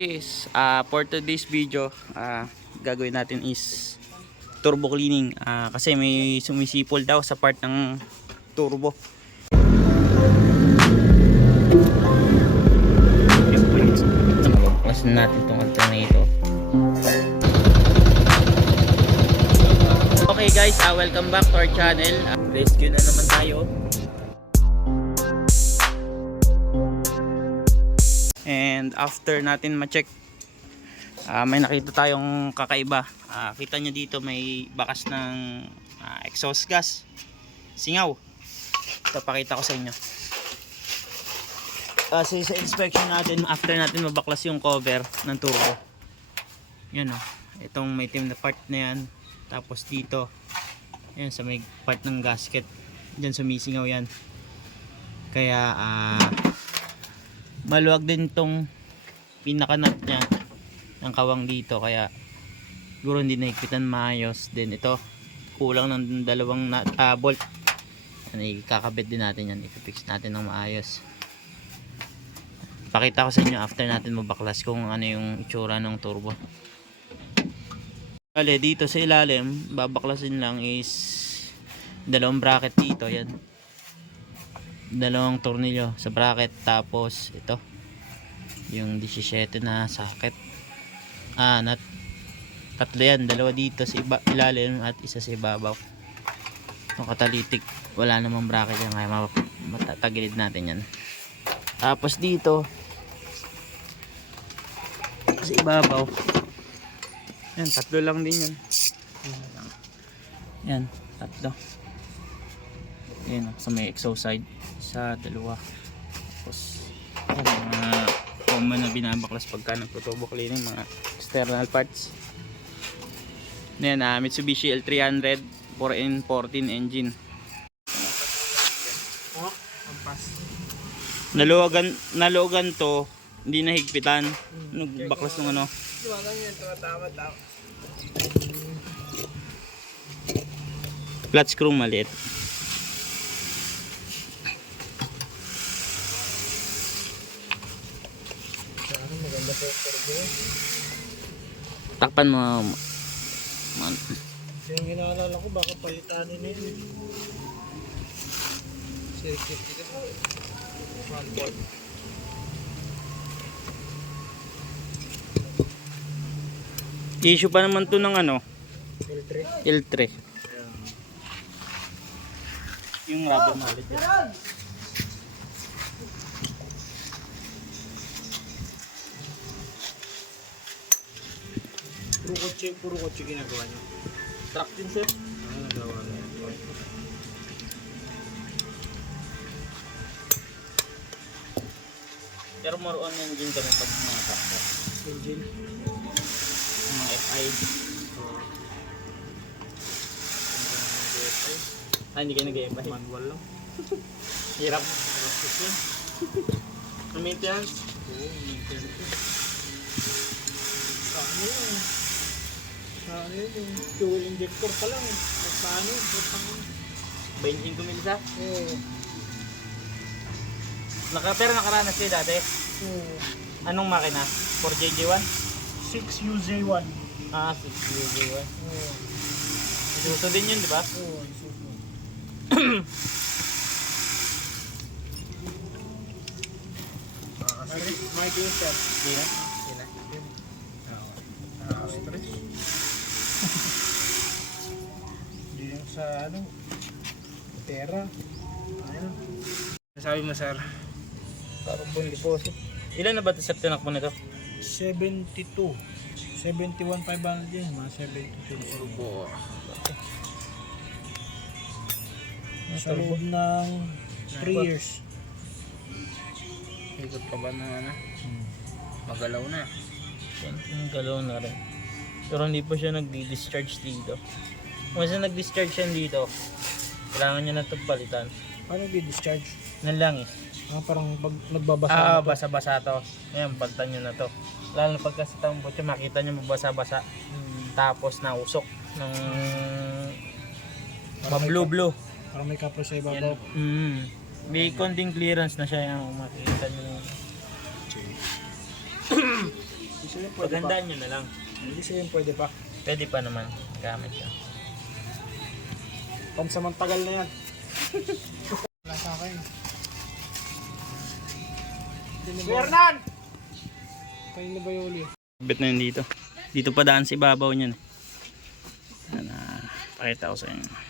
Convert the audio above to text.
Is uh, for today's video, ah, gagawin natin is turbo cleaning Ah, kasi may sumisipol daw sa part ng turbo. Baklasin natin itong alternator. Okay guys, ah, welcome back to our channel. Ah, rescue na naman tayo. And after natin ma-check, ah, may nakita tayong kakaiba. Ah, kita nyo dito may bakas ng ah, exhaust gas. Singaw. Ito pakita ko sa inyo. Kasi sa inspection natin, after natin mabaklas yung cover ng turbo. Yan o. Itong may team na part na yan. Tapos dito. Yan sa may part ng gasket. Diyan sumisingaw yan. Kaya ah maluwag din tong pinakanat niya ng kawang dito kaya siguro hindi nahigpitan maayos din. Ito kulang ng dalawang na, ah, bolt. Ano, ikakabit din natin yan ipifix natin ng maayos. Pakita ko sa inyo after natin mabaklas kung ano yung itsura ng turbo. Bale, dito sa ilalim babaklasin lang is dalawang bracket dito yan dalawang tornilyo sa bracket tapos ito yung 17 na socket. Ah nat tatlo yan dalawa dito sa iba, ilalim at isa sa ibabaw. Yung katalitik wala namang bracket yan kaya matatagilid natin yan. Tapos dito sa ibabaw yan tatlo lang din yan yan tatlo. Yan sa may exhaust side isa, dalawa. Tapos yan, mga common na binabaklas pagka nagtuturbo cleaning mga external parts. Yan ah, Mitsubishi L300 4N14 engine. Naluwagan naluwagan to hindi nahigpitan. Nagbaklas ng ano. Flat screw maliit takpan mo man, Yung ginaalala ko, baka palitanin na yun. Circuit dito. One volt. issue pa naman to ng ano L3. L3 yung rubber mallet Puro kotse, puro kotse ginagawa niyo. truck din sir Ano nagawa niyo? pero more on engine kami pag mga truck Engine. mga FI ah hindi kayo nag-FI Manual lang. hirap yan. na maintenance Oo, maintenance ano yun? Sa ano yun? Yung fuel injector pa lang. Magpaano yun? Putang yun. 20 kumilisa Oo. Naka, pero nakaranas kayo dati Oo. anong makina 4JJ1 6UJ1. ah 6JJ1 Oo. Isuso din yun di ba Oo, isusunod. Michael Sir. hindi na sa ano, pera. Ayun. Sabi mo sir, carbon deposit ilan na ba ito sa tinakbo nito 72. 71,500 yun, mga 72. turbo Sa loob ng 3 years. ikot pa ba na ano Hmm. magalaw na galaw na rin pero hindi pa siya nagdi-discharge dito kung siya nag-discharge yan dito kailangan niya na ito palitan Paano di-discharge? nan lang eh Ah, parang pag nagbabasa ah na to. basa-basa to ayan palitan nyo na to lalo na pagka sa tambot siya makita nyo mabasa-basa Hmm. tapos nausok ng kap- Parang may kapro sa yan ibabaw. mm, may konting clearance na siya yung makikita nyo. Paghandaan nyo na lang. Hindi siya yun pwede pa. Pwede pa naman gamit siya. Pansamantagal na yan. Wala sa akin. Si Hernan! Kayo na ba yung uli? Bet na yun dito. Dito pa daan sa ibabaw niyan. Yan na. Pakita ko sa inyo.